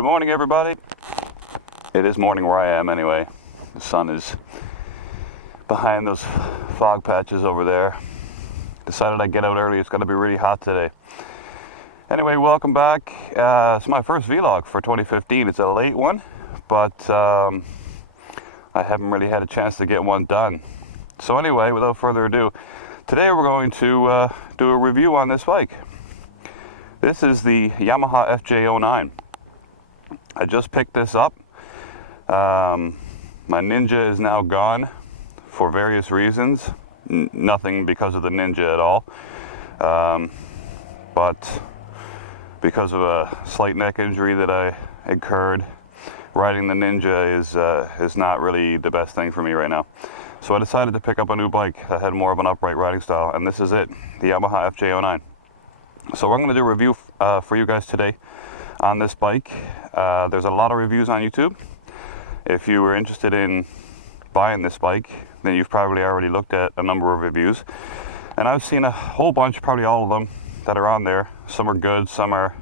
Good morning, everybody. It is morning where I am anyway. The sun is behind those fog patches over there. Decided I'd get out early. It's going to be really hot today. Anyway, welcome back. It's my first vlog for 2015. It's a late one, but I haven't really had a chance to get one done. So anyway, without further ado, today we're going to do a review on this bike. This is the Yamaha FJ-09. I just picked this up. My Ninja is now gone for various reasons. Nothing because of the Ninja at all, but because of a slight neck injury that I incurred, riding the Ninja is not really the best thing for me right now. So I decided to pick up a new bike that had more of an upright riding style, and this is it, the Yamaha FJ-09. So we're going to do a review for you guys today on this bike. There's a lot of reviews on YouTube. If you were interested in buying this bike, then you've probably already looked at a number of reviews. And I've seen a whole bunch, probably all of them, that are on there. Some are good, some are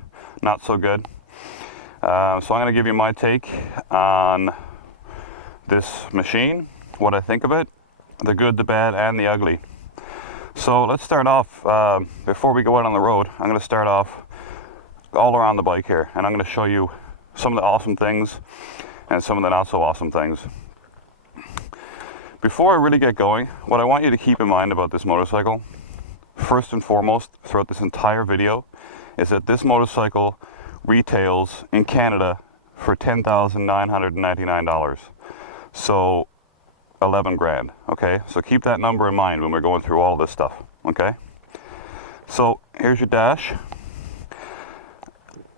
not so good. So I'm going to give you my take on this machine, what I think of it, the good, the bad, and the ugly. So let's start off, before we go out on the road, I'm going to start off all around the bike here, and I'm going to show you some of the awesome things and some of the not so awesome things. Before I really get going, what I want you to keep in mind about this motorcycle, first and foremost, throughout this entire video, is that this motorcycle retails in Canada for $10,999. So 11 grand, okay? So keep that number in mind when we're going through all this stuff, okay? So here's your dash.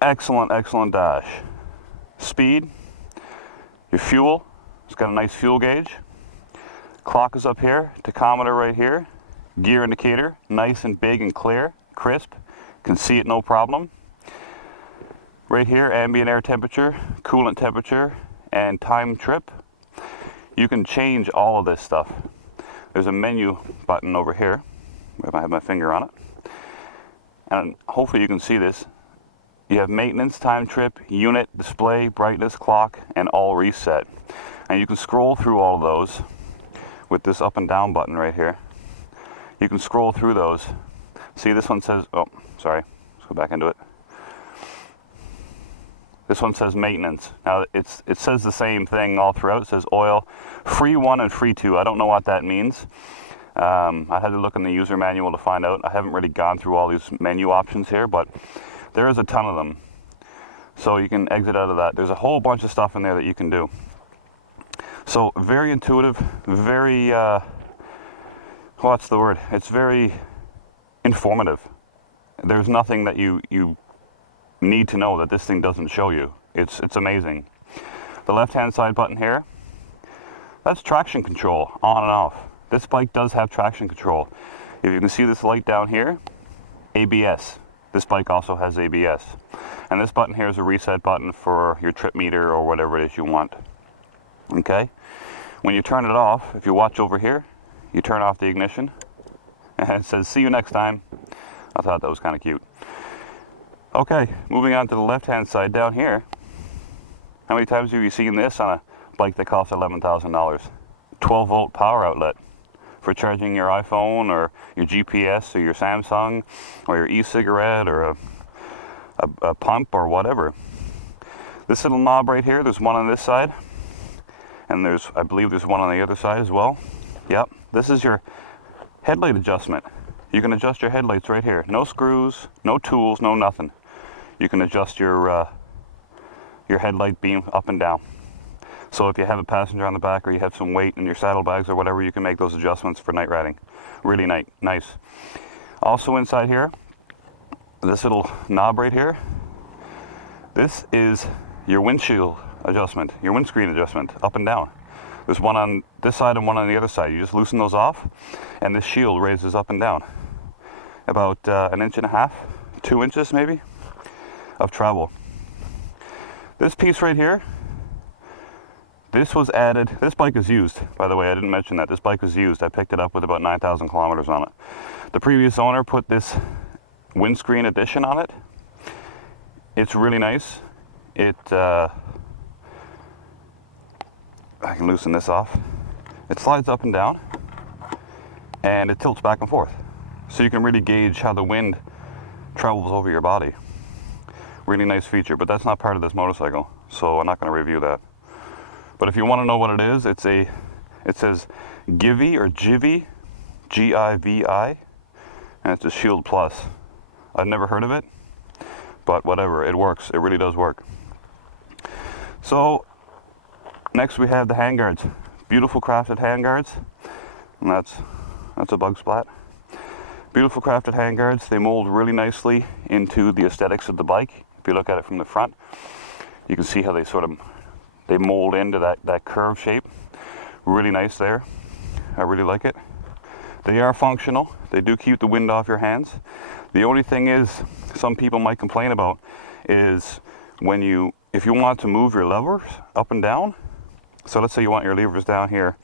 Excellent, excellent dash. Speed, your fuel, it's got a nice fuel gauge. Clock is up here, tachometer right here. Gear indicator, nice and big and clear, crisp. Can see it no problem. Right here, ambient air temperature, coolant temperature, and time trip. You can change all of this stuff. There's a menu button over here. If I have my finger on it. And hopefully you can see this. You have maintenance, time trip, unit, display, brightness, clock, and all reset. And you can scroll through all of those with this up and down button right here. You can scroll through those. See, this one says, oh, sorry, let's go back into it. This one says maintenance. Now it says the same thing all throughout. It says oil, free 1 and free 2. I don't know what that means. I had to look in the user manual to find out. I haven't really gone through all these menu options here, but there is a ton of them. So you can exit out of that. There's a whole bunch of stuff in there that you can do. So very intuitive, very, what's the word? It's very informative. There's nothing that you need to know that this thing doesn't show you. It's amazing. The left-hand side button here, that's traction control, on and off. This bike does have traction control. If you can see this light down here, ABS. This bike also has ABS. And this button here is a reset button for your trip meter or whatever it is you want. Okay? When you turn it off, if you watch over here, you turn off the ignition, and it says, see you next time. I thought that was kind of cute. Okay, moving on to the left-hand side down here. How many times have you seen this on a bike that costs $11,000? 12-volt power outlet for charging your iPhone or your GPS or your Samsung or your e-cigarette or a pump or whatever. This little knob right here, there's one on this side, and I believe there's one on the other side as well. Yep, this is your headlight adjustment. You can adjust your headlights right here. No screws, no tools, no nothing. You can adjust your headlight beam up and down. So if you have a passenger on the back or you have some weight in your saddlebags or whatever, you can make those adjustments for night riding. Really nice. Also inside here, this little knob right here, this is your windshield adjustment, your windscreen adjustment, up and down. There's one on this side and one on the other side. You just loosen those off, and this shield raises up and down. About 1.5 inches, 2 inches maybe, of travel. This piece right here, this was added, this bike is used, by the way, I didn't mention that. This bike is used. I picked it up with about 9,000 kilometers on it. The previous owner put this windscreen edition on it. It's really nice. I can loosen this off. It slides up and down, and it tilts back and forth. So you can really gauge how the wind travels over your body. Really nice feature, but that's not part of this motorcycle, so I'm not going to review that. But if you want to know what it is, it says Givi or Givi, G-I-V-I, and it's a Shield Plus. I've never heard of it, but whatever, it works. It really does work. So next we have the handguards. Beautiful crafted handguards, and that's a bug splat. Beautiful crafted handguards. They mold really nicely into the aesthetics of the bike. If you look at it from the front, you can see how they mold into that curve shape. Really nice there. I really like it. They are functional. They do keep the wind off your hands. The only thing is, some people might complain about is if you want to move your levers up and down. So let's say you want your levers down here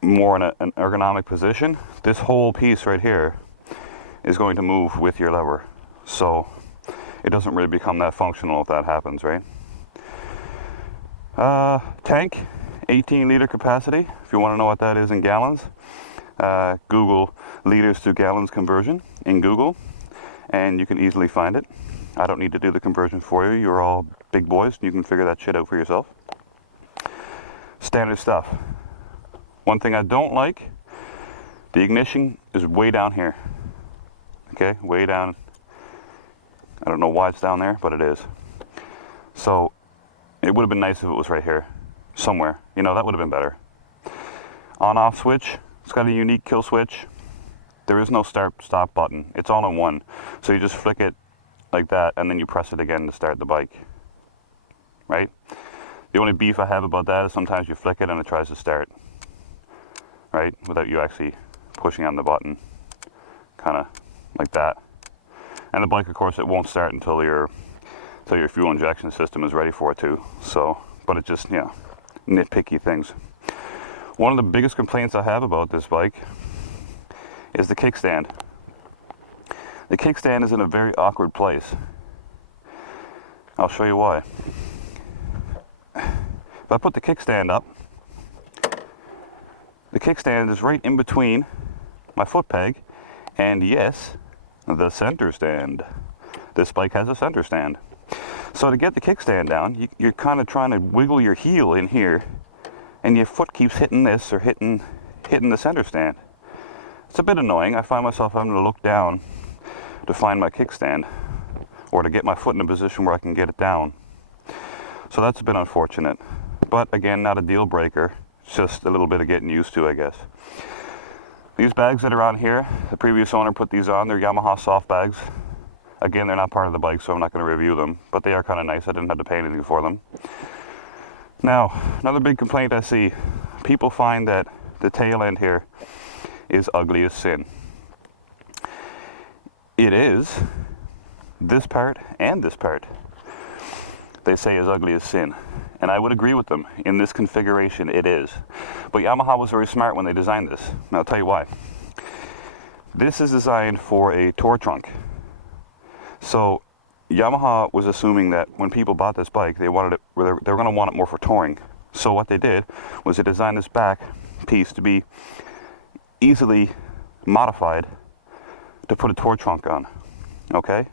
more in an ergonomic position. This whole piece right here is going to move with your lever. So it doesn't really become that functional if that happens, right? Tank, 18-liter capacity. If you want to know what that is in gallons, Google liters to gallons conversion in Google, and you can easily find it. I don't need to do the conversion for you. You're all big boys, and you can figure that shit out for yourself. Standard stuff. One thing I don't like, the ignition is way down here. Okay, way down. I don't know why it's down there, but it is. So it would have been nice if it was right here somewhere. You know, that would have been better. On-off switch. It's got a unique kill switch. There is no start-stop button. It's all in one. So you just flick it like that, and then you press it again to start the bike. Right? The only beef I have about that is sometimes you flick it and it tries to start. Right? Without you actually pushing on the button. Kind of like that. And the bike, of course, it won't start until your fuel injection system is ready for it to. So, but it just, nitpicky things. One of the biggest complaints I have about this bike is the kickstand. The kickstand is in a very awkward place. I'll show you why. If I put the kickstand up, the kickstand is right in between my foot peg and, yes, the center stand. This bike has a center stand. So to get the kickstand down, you're kind of trying to wiggle your heel in here, and your foot keeps hitting this or hitting the center stand. It's a bit annoying. I find myself having to look down to find my kickstand, or to get my foot in a position where I can get it down. So that's a bit unfortunate. But again, not a deal breaker. It's just a little bit of getting used to, I guess. These bags that are on here, the previous owner put these on. They're Yamaha soft bags. Again, they're not part of the bike, so I'm not going to review them, but they are kind of nice. I didn't have to pay anything for them. Now, another big complaint I see, people find that the tail end here is ugly as sin. It is. This part and this part, they say, is ugly as sin. And I would agree with them. In this configuration, it is. But Yamaha was very smart when they designed this. And I'll tell you why. This is designed for a tour trunk. So Yamaha was assuming that when people bought this bike, they were going to want it more for touring. So what they did was they designed this back piece to be easily modified to put a tour trunk on. Okay?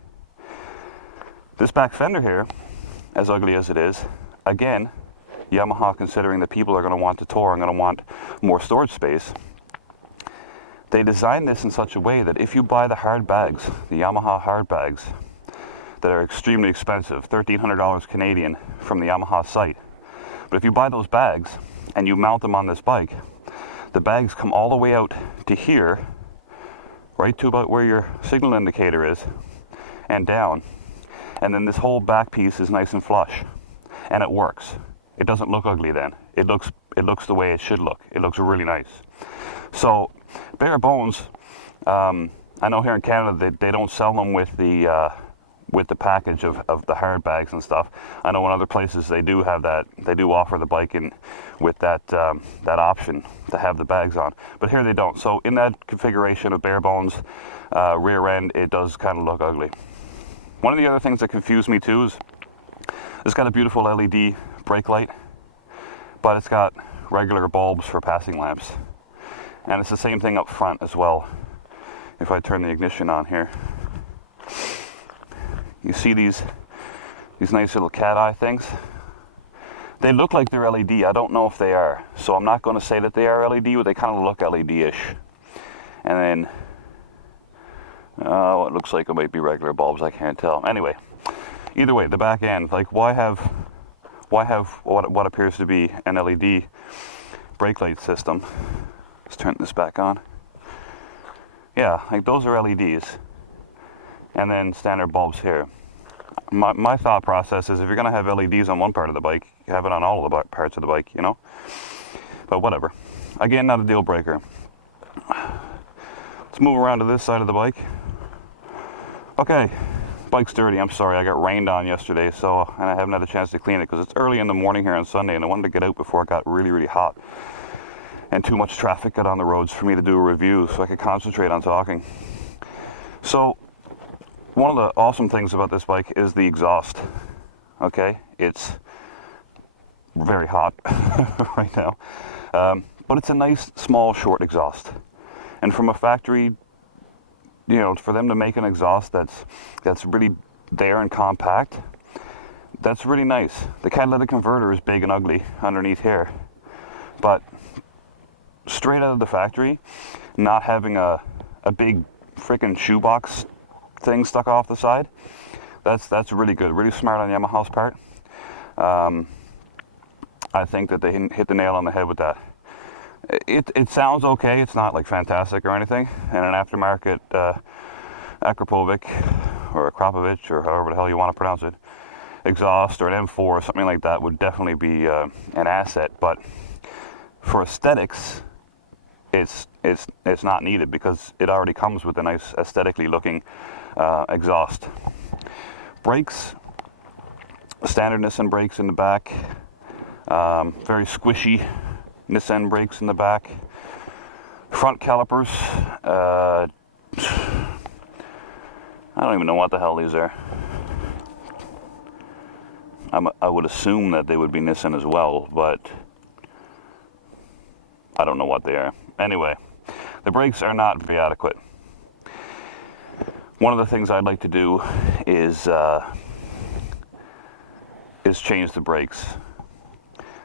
This back fender here, as ugly as it is, again, Yamaha, considering that people are going to want to tour and going to want more storage space, they designed this in such a way that if you buy the hard bags, the Yamaha hard bags, that are extremely expensive, $1,300 Canadian from the Yamaha site. But if you buy those bags and you mount them on this bike, the bags come all the way out to here, right to about where your signal indicator is, and down. And then this whole back piece is nice and flush. And it works. It doesn't look ugly then. It looks the way it should look. It looks really nice. So, bare bones, I know here in Canada they don't sell them with the package of the hard bags and stuff. I know in other places they do have that. They do offer the bike in with that option to have the bags on. But here they don't. So in that configuration of bare bones rear end, it does kind of look ugly. One of the other things that confused me too is It's got a beautiful LED brake light, but it's got regular bulbs for passing lamps. And it's the same thing up front as well. If I turn the ignition on here, you see these nice little cat eye things. They look like they're LED. I don't know if they are, so I'm not going to say that they are LED, but they kind of look LED-ish. And then, it looks like it might be regular bulbs. I can't tell. Anyway, either way, the back end, like, why have what appears to be an LED brake light system? Let's turn this back on. Yeah, like those are LEDs, and then standard bulbs here. My thought process is, if you're going to have LEDs on one part of the bike, you have it on all of the parts of the bike, you know? But whatever. Again, not a deal breaker. Let's move around to this side of the bike. Okay, bike's dirty. I'm sorry, I got rained on yesterday, and I haven't had a chance to clean it because it's early in the morning here on Sunday, and I wanted to get out before it got really, really hot and too much traffic got on the roads for me to do a review so I could concentrate on talking. So, one of the awesome things about this bike is the exhaust. Okay, it's very hot right now, but it's a nice, small, short exhaust. And from a factory, you know, for them to make an exhaust that's really there and compact, that's really nice. The catalytic converter is big and ugly underneath here, but straight out of the factory, not having a big freaking shoebox thing stuck off the side, that's really good. Really smart on Yamaha's part. I think that they hit the nail on the head with that. It sounds okay. It's not like fantastic or anything. And an aftermarket Akrapovic or Akrapovic, or however the hell you want to pronounce it, exhaust, or an M4 or something like that would definitely be an asset. But for aesthetics, it's not needed because it already comes with a nice aesthetically looking exhaust. Brakes, standard Nissan brakes in the back, very squishy Nissan brakes in the back. Front calipers, I don't even know what the hell these are. I would assume that they would be Nissan as well, but I don't know what they are. Anyway, the brakes are not very adequate. One of the things I'd like to do is change the brakes.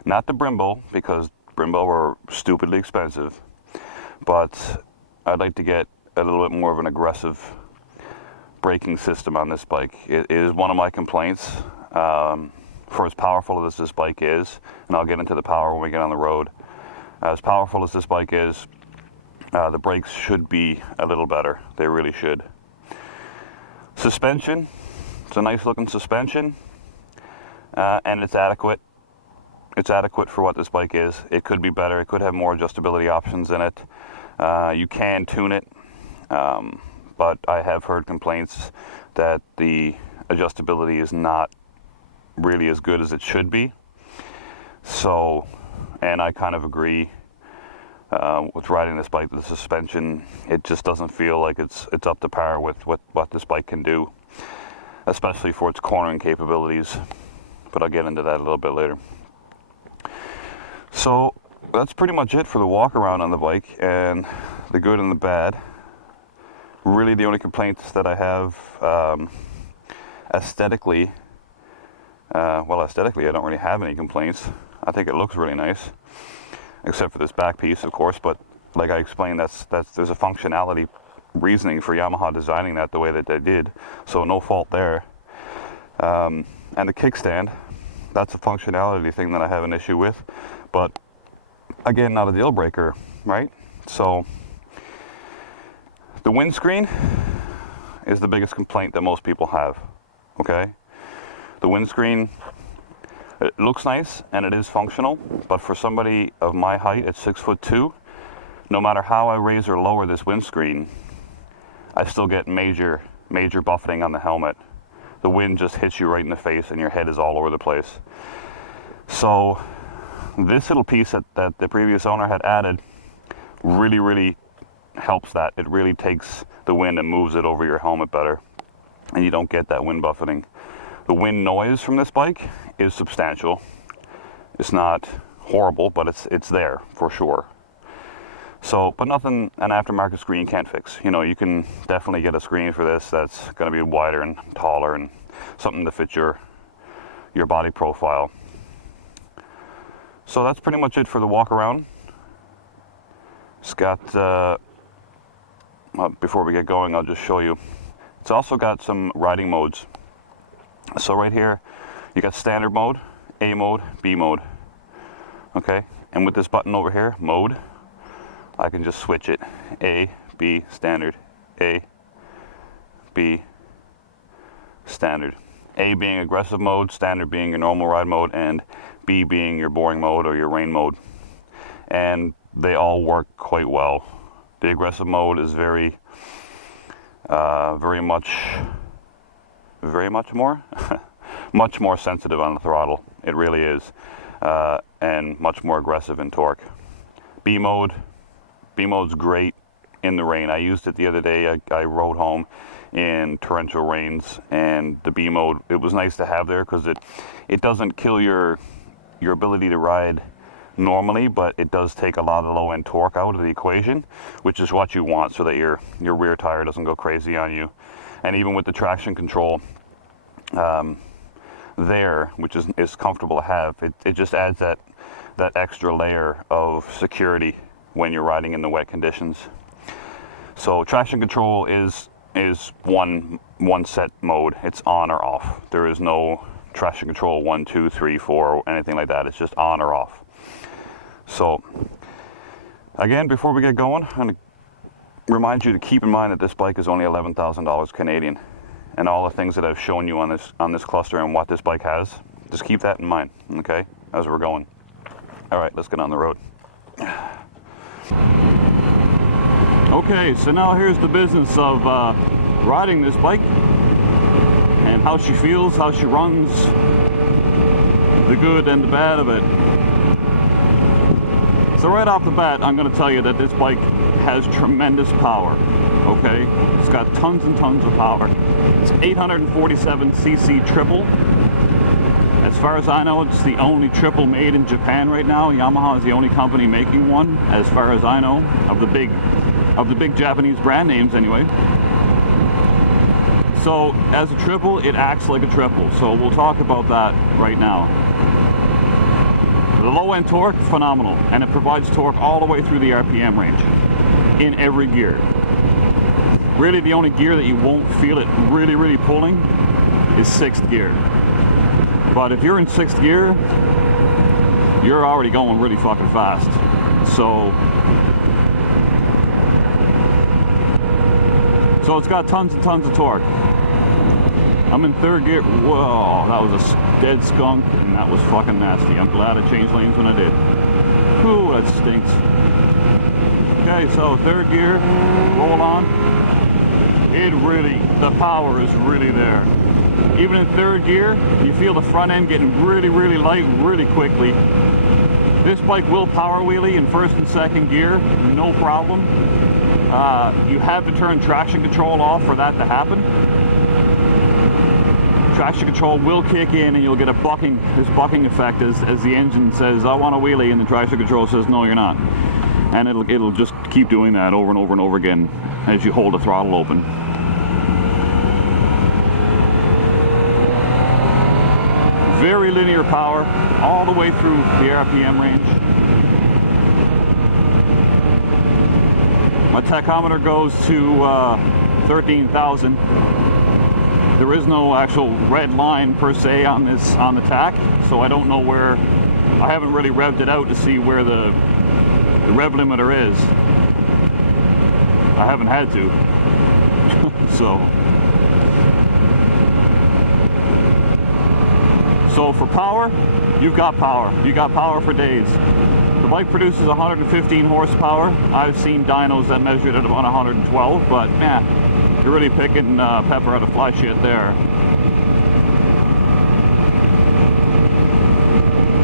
Not the Brembo, because Brembo are stupidly expensive, but I'd like to get a little bit more of an aggressive braking system on this bike. It is one of my complaints, for as powerful as this bike is, and I'll get into the power when we get on the road. As powerful as this bike is, the brakes should be a little better. They really should. Suspension, it's a nice looking suspension, and it's adequate. It's adequate for what this bike is. It could be better. It could have more adjustability options in it. You can tune it, but I have heard complaints that the adjustability is not really as good as it should be. So, and I kind of agree with riding this bike. The suspension, it just doesn't feel like it's up to par with what this bike can do, especially for its cornering capabilities. But I'll get into that a little bit later. So that's pretty much it for the walk around on the bike, and the good and the bad. Really the only complaints that I have, aesthetically, aesthetically I don't really have any complaints. I think it looks really nice, except for this back piece, of course, but like I explained, there's a functionality reasoning for Yamaha designing that the way that they did, so no fault there. And the kickstand, that's a functionality thing that I have an issue with, but again, not a deal breaker, right? So the windscreen is the biggest complaint that most people have, okay? The windscreen, it looks nice and it is functional, but for somebody of my height at 6'2", no matter how I raise or lower this windscreen, I still get major buffeting on the helmet. The wind just hits you right in the face and your head is all over the place. So this little piece that the previous owner had added really helps that. It really takes the wind and moves it over your helmet better, and you don't get that wind buffeting. The wind noise from this bike is substantial. It's not horrible, but it's there for sure. So, but nothing an aftermarket screen can't fix. You know, you can definitely get a screen for this that's going to be wider and taller and something to fit your body profile. So that's pretty much it for the walk around. It's got, before we get going, I'll just show you. It's also got some riding modes. So right here, you got standard mode, A mode, B mode. Okay, and with this button over here, mode, I can just switch it. A, B, standard. A, B, standard. A being aggressive mode, standard being your normal ride mode, and B being your boring mode or your rain mode. And they all work quite well. The aggressive mode is very much more much more sensitive on the throttle. It really is, and much more aggressive in torque. B mode's great in the rain. I used it the other day. I rode home in torrential rains, and the B mode, it was nice to have there because it doesn't kill your ability to ride normally, but it does take a lot of low-end torque out of the equation, which is what you want, so that your rear tire doesn't go crazy on you. And even with the traction control there, which is comfortable to have, it just adds that extra layer of security when you're riding in the wet conditions. So traction control is one set mode. It's on or off. There is no traction control 1, 2, 3, 4 or anything like that. It's just on or off. So again, before we get going, I'm going to remind you to keep in mind that this bike is only $11,000 Canadian, and all the things that I've shown you on this cluster and what this bike has, just keep that in mind, okay, as we're going. All right, let's get on the road. Okay, so now here's the business of riding this bike and how she feels, how she runs, the good and the bad of it. So right off the bat, I'm going to tell you that this bike has tremendous power, okay? It's got tons and tons of power. It's 847cc triple. As far as I know, it's the only triple made in Japan right now. Yamaha is the only company making one, as far as I know, of the big Japanese brand names anyway. So as a triple, it acts like a triple. So we'll talk about that right now. The low end torque, phenomenal, and it provides torque all the way through the RPM range in every gear. Really, the only gear that you won't feel it really pulling is 6th gear. But if you're in 6th gear, you're already going really fucking fast. So it's got tons and tons of torque. I'm in 3rd gear. Whoa, that was a dead skunk, and that was fucking nasty. I'm glad I changed lanes when I did. Ooh, that stinks. Okay, so 3rd gear, roll on. The power is really there. Even in 3rd gear, you feel the front end getting really light really quickly. This bike will power wheelie in 1st and 2nd gear, no problem. You have to turn traction control off for that to happen. Traction control will kick in and you'll get this bucking effect as the engine says, I want a wheelie, and the traction control says, no, you're not. And it'll just keep doing that over and over and over again as you hold the throttle open. Very linear power all the way through the RPM range. My tachometer goes to 13,000. There is no actual red line per se on the tach, so I don't know where. I haven't really revved it out to see where the rev limiter is. I haven't had to. So for power, you've got power. You got power for days. The bike produces 115 horsepower. I've seen dynos that measured at about 112, but you're really picking pepper out of fly shit there.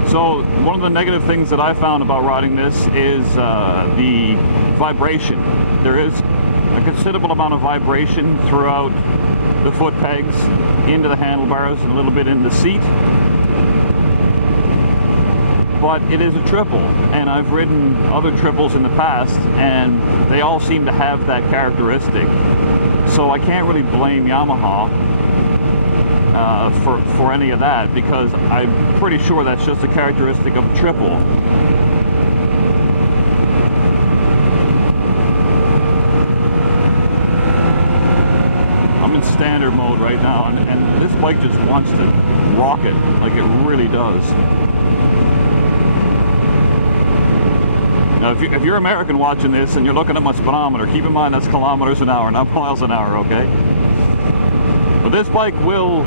So one of the negative things that I found about riding this is the vibration. There is a considerable amount of vibration throughout the foot pegs, into the handlebars, and a little bit in the seat. but it is a triple, and I've ridden other triples in the past, and they all seem to have that characteristic. So I can't really blame Yamaha for any of that, because I'm pretty sure that's just a characteristic of a triple. I'm in standard mode right now, and this bike just wants to rocket, like it really does. Now, if you're American watching this and you're looking at my speedometer, keep in mind that's kilometers an hour, not miles an hour, okay? But this bike will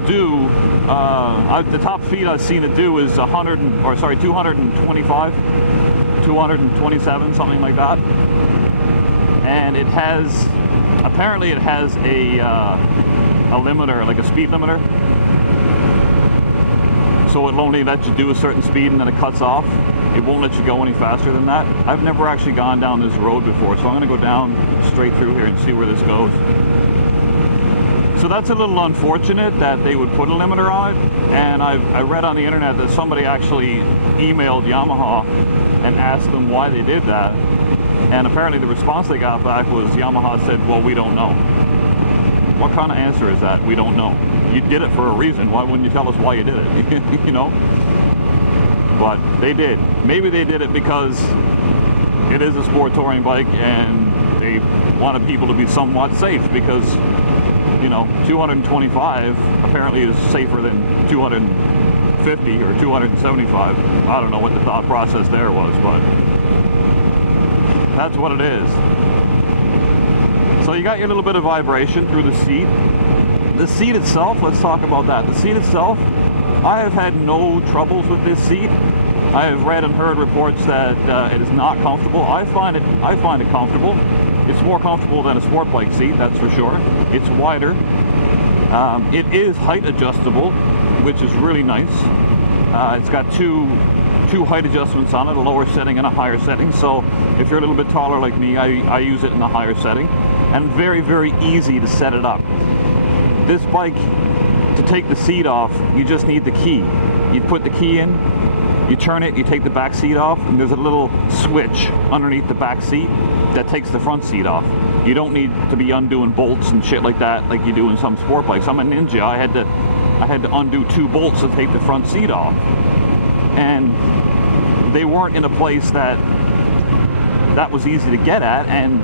do, the top speed I've seen it do is 225, 227, something like that. And it has, apparently it has a limiter, like a speed limiter. So it'll only let you do a certain speed and then it cuts off. It won't let you go any faster than that. I've never actually gone down this road before, so I'm going to go down straight through here and see where this goes. So that's a little unfortunate that they would put a limiter on it, and I read on the internet that somebody actually emailed Yamaha and asked them why they did that, and apparently the response they got back was Yamaha said, well, we don't know. What kind of answer is that? We don't know. You did it for a reason. Why wouldn't you tell us why you did it? You know? But they did. Maybe they did it because it is a sport touring bike and they wanted people to be somewhat safe, because, you know, 225 apparently is safer than 250 or 275. I don't know what the thought process there was, but that's what it is. So you got your little bit of vibration through the seat. The seat itself, let's talk about that. The seat itself, I have had no troubles with this seat. I have read and heard reports that it is not comfortable. I find it comfortable. It's more comfortable than a sport bike seat, that's for sure. It's wider. It is height adjustable, which is really nice. It's got two height adjustments on it, a lower setting and a higher setting. So if you're a little bit taller like me, I use it in the higher setting. And very, very easy to set it up. This bike, to take the seat off, you just need the key. You put the key in, you turn it, you take the back seat off, and there's a little switch underneath the back seat that takes the front seat off. You don't need to be undoing bolts and shit like that like you do in some sport bikes. I'm a ninja. I had to undo 2 bolts to take the front seat off. And they weren't in a place that was easy to get at, and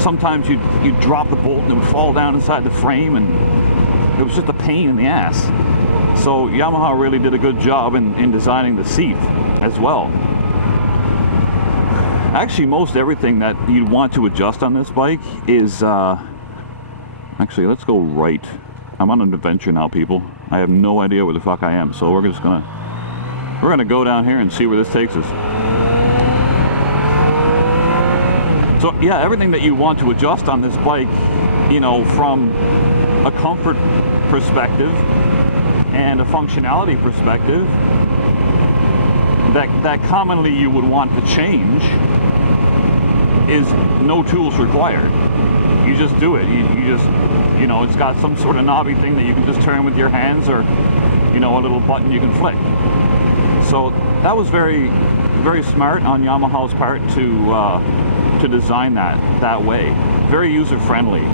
sometimes you'd drop the bolt and it would fall down inside the frame, and it was just a pain in the ass. So Yamaha really did a good job in designing the seat as well. Actually, most everything that you'd want to adjust on this bike is, actually, let's go right. I'm on an adventure now, people. I have no idea where the fuck I am, so we're gonna go down here and see where this takes us. So yeah, everything that you want to adjust on this bike, you know, from a comfort perspective and a functionality perspective, that commonly you would want to change, is no tools required. You just do it. You just, you know, it's got some sort of knobby thing that you can just turn with your hands, or, you know, a little button you can flick. So that was very, very smart on Yamaha's part to design that way. Very user-friendly.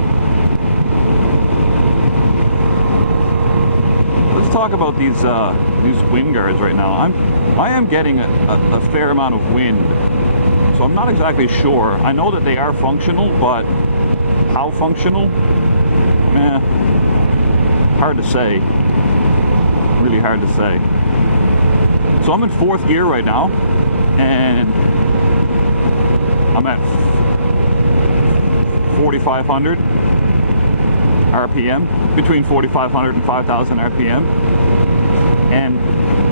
Let's talk about these wind guards right now. I am getting a fair amount of wind, so I'm not exactly sure. I know that they are functional, but how functional? Hard to say. Really hard to say. So I'm in 4th gear right now, and I'm at 4,500 RPM, between 4,500 and 5,000 RPM, and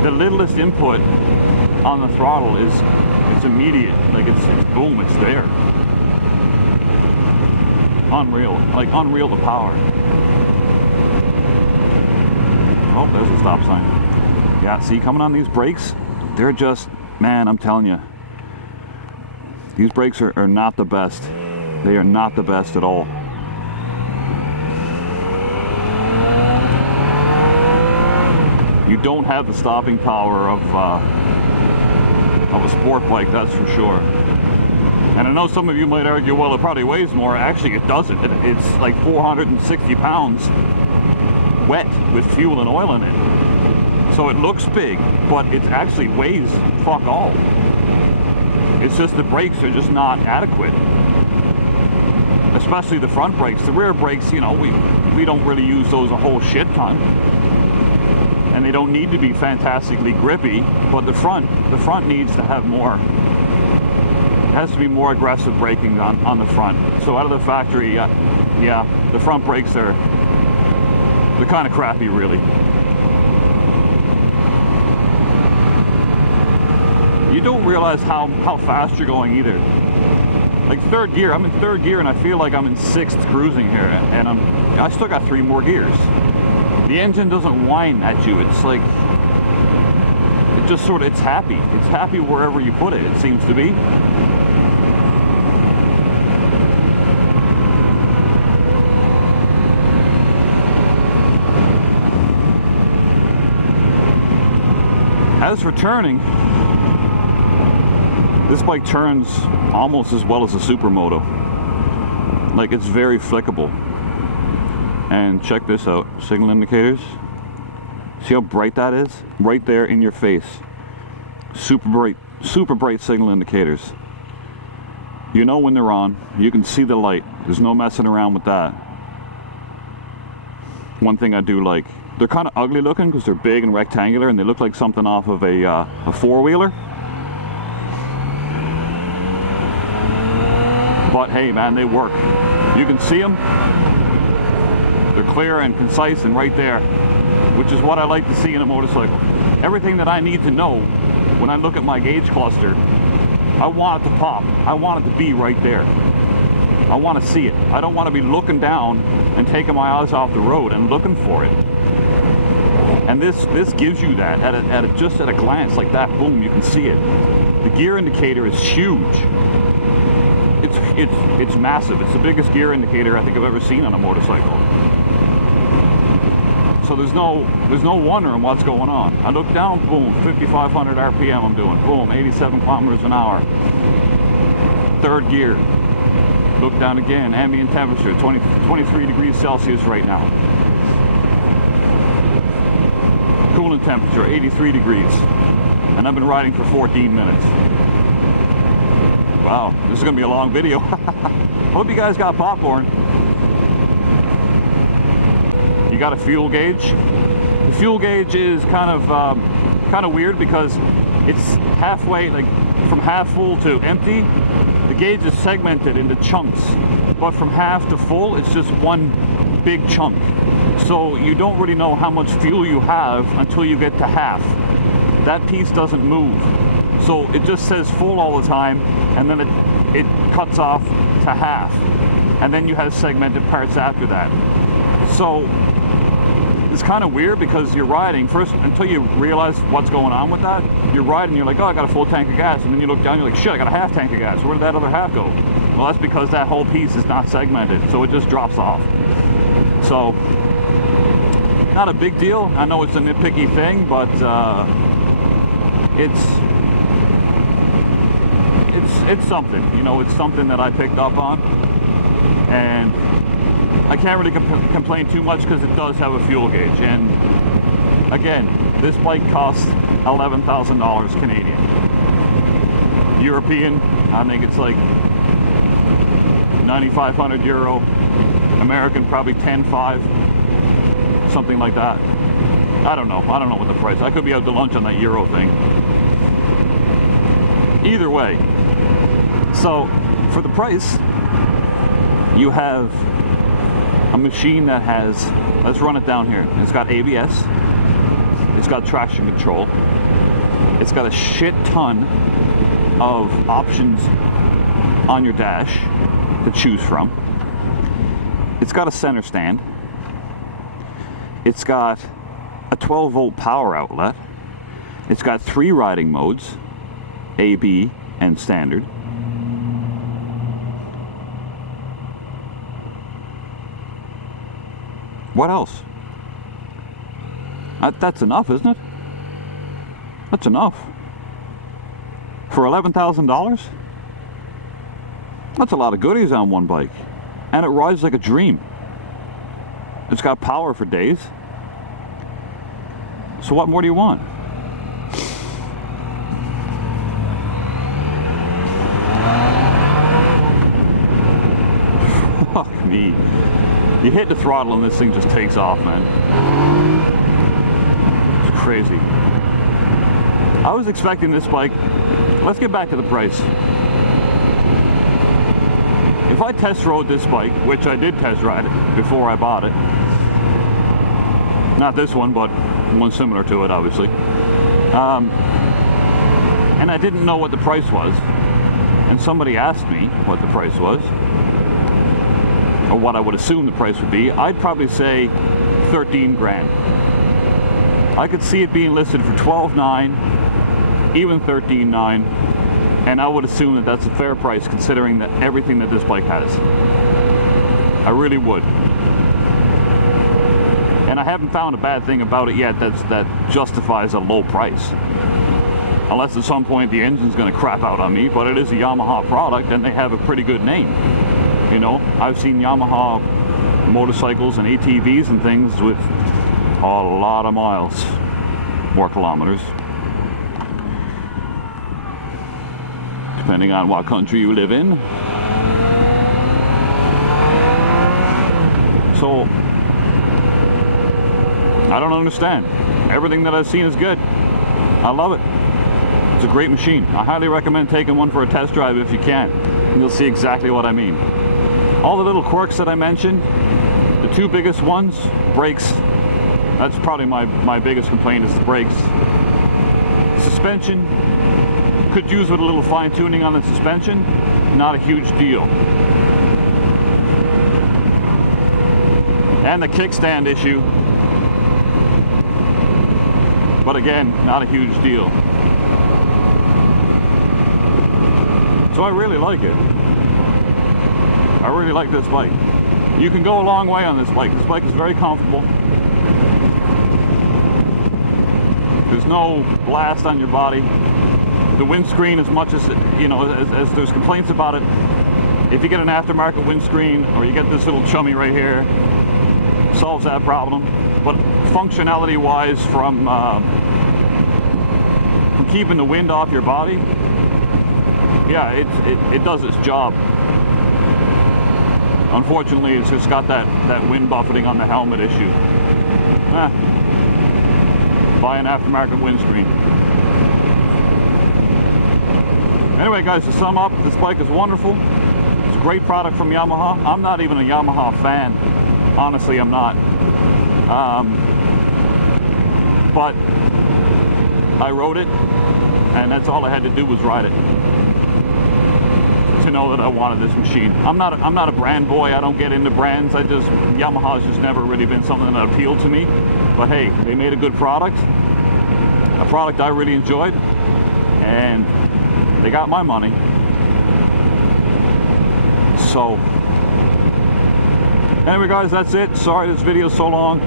the littlest input on the throttle is immediate. Like it's boom, it's there. Unreal, like unreal the power. Oh, there's a stop sign. Yeah, see, coming on these brakes, they're just, man, I'm telling you, these brakes are not the best. They are not the best at all. You don't have the stopping power of a sport bike, that's for sure. And I know some of you might argue, well, it probably weighs more. Actually, it doesn't. It's like 460 pounds wet with fuel and oil in it. So it looks big, but it actually weighs fuck all. It's just the brakes are just not adequate. Especially the front brakes. The rear brakes, you know, we don't really use those a whole shit ton. And they don't need to be fantastically grippy, but the front needs to have more. It has to be more aggressive braking on the front. So out of the factory, yeah, the front brakes they're kind of crappy, really. You don't realize how fast you're going either. Like third gear, I'm in third gear and I feel like I'm in sixth cruising here, and I still got 3 more gears. The engine doesn't whine at you. It's like, it just sort of, it's happy. It's happy wherever you put it, it seems to be. As for turning, this bike turns almost as well as a Supermoto. Like, it's very flickable. And check this out, signal indicators. See how bright that is? Right there in your face. Super bright signal indicators. You know when they're on, you can see the light. There's no messing around with that. One thing I do like, they're kind of ugly looking because they're big and rectangular and they look like something off of a four-wheeler. But hey man, they work. You can see them. They're clear and concise and right there, which is what I like to see in a motorcycle. Everything that I need to know when I look at my gauge cluster, I want it to pop. I want it to be right there. I want to see it. I don't want to be looking down and taking my eyes off the road and looking for it. And this gives you that just at a glance, like that, boom, you can see it. The gear indicator is huge. It's massive. It's the biggest gear indicator I think I've ever seen on a motorcycle. So there's no wondering what's going on. I look down, boom, 5,500 RPM I'm doing, boom, 87 kilometers an hour. Third gear. Look down again, ambient temperature, 23 degrees Celsius right now. Coolant temperature, 83 degrees. And I've been riding for 14 minutes. Wow, this is gonna be a long video. Hope you guys got popcorn. You got a fuel gauge. The fuel gauge is kind of weird because it's halfway, like from half full to empty. The gauge is segmented into chunks, but from half to full, it's just one big chunk. So you don't really know how much fuel you have until you get to half. That piece doesn't move. So it just says full all the time, and then it cuts off to half. And then you have segmented parts after that. So it's kind of weird because you're riding, first, until you realize what's going on with that, you're riding, you're like, oh, I got a full tank of gas, and then you look down, you're like, shit, I got a half tank of gas, where did that other half go? Well, that's because that whole piece is not segmented, so it just drops off. So, not a big deal. I know it's a nitpicky thing, but it's something, you know, it's something that I picked up on, and I can't really complain too much because it does have a fuel gauge. And again, this bike costs $11,000 Canadian. European, I think it's like 9,500 euro. American, probably 10.5, something like that. I don't know what the price. I could be out to lunch on that euro thing. Either way, so for the price, you have a machine that has, let's run it down here. It's got ABS, it's got traction control, it's got a shit ton of options on your dash to choose from. It's got a center stand. It's got a 12-volt power outlet. It's got 3 riding modes, A, B, and standard. What else? That's enough, isn't it? That's enough. For $11,000? That's a lot of goodies on one bike. And it rides like a dream. It's got power for days. So what more do you want? Fuck me. You hit the throttle and this thing just takes off, man. It's crazy. I was expecting this bike. Let's get back to the price. If I test rode this bike, which I did test ride it before I bought it, not this one, but one similar to it, obviously, and I didn't know what the price was, and somebody asked me what the price was, or what I would assume the price would be, I'd probably say 13 grand. I could see it being listed for 12.9, even 13.9, and I would assume that that's a fair price considering that everything that this bike has. I really would. And I haven't found a bad thing about it yet that justifies a low price. Unless at some point the engine's going to crap out on me, but it is a Yamaha product and they have a pretty good name. You know, I've seen Yamaha motorcycles and ATVs and things with a lot of miles, or kilometers, depending on what country you live in. So, I don't understand. Everything that I've seen is good. I love it. It's a great machine. I highly recommend taking one for a test drive if you can, and you'll see exactly what I mean. All the little quirks that I mentioned, the two biggest ones, brakes. That's probably my biggest complaint is the brakes. Suspension, could use with a little fine tuning on the suspension, not a huge deal. And the kickstand issue, but again, not a huge deal. So I really like it. I really like this bike. You can go a long way on this bike. This bike is very comfortable. There's no blast on your body. The windscreen, as much as, you know, as there's complaints about it, if you get an aftermarket windscreen or you get this little chummy right here, solves that problem. But functionality wise, from keeping the wind off your body, yeah, it does its job. Unfortunately, it's just got that wind buffeting on the helmet issue. Buy an aftermarket windscreen. Anyway, guys, to sum up, this bike is wonderful. It's a great product from Yamaha. I'm not even a Yamaha fan. Honestly, I'm not. But I rode it, and that's all I had to do was ride it to know that I wanted this machine. I'm not a brand boy. I don't get into brands. Yamaha's just never really been something that appealed to me. But hey, they made a good product, a product I really enjoyed, and they got my money. So anyway, guys, that's it. Sorry this video's so long,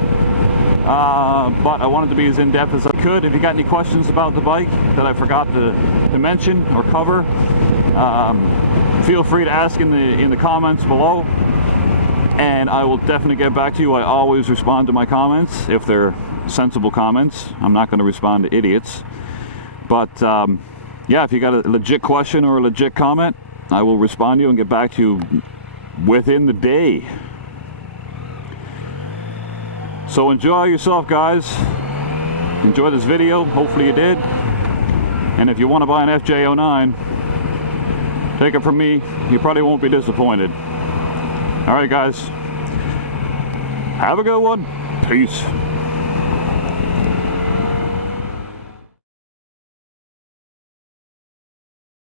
but I wanted to be as in-depth as I could. If you got any questions about the bike that I forgot to mention or cover, feel free to ask in the comments below, and I will definitely get back to you. I always respond to my comments if they're sensible comments. I'm not going to respond to idiots, but yeah, if you got a legit question or a legit comment, I will respond to you and get back to you within the day. So enjoy yourself, guys. Enjoy this video. Hopefully you did. And if you want to buy an FJ-09, take it from me. You probably won't be disappointed. All right, guys. Have a good one. Peace.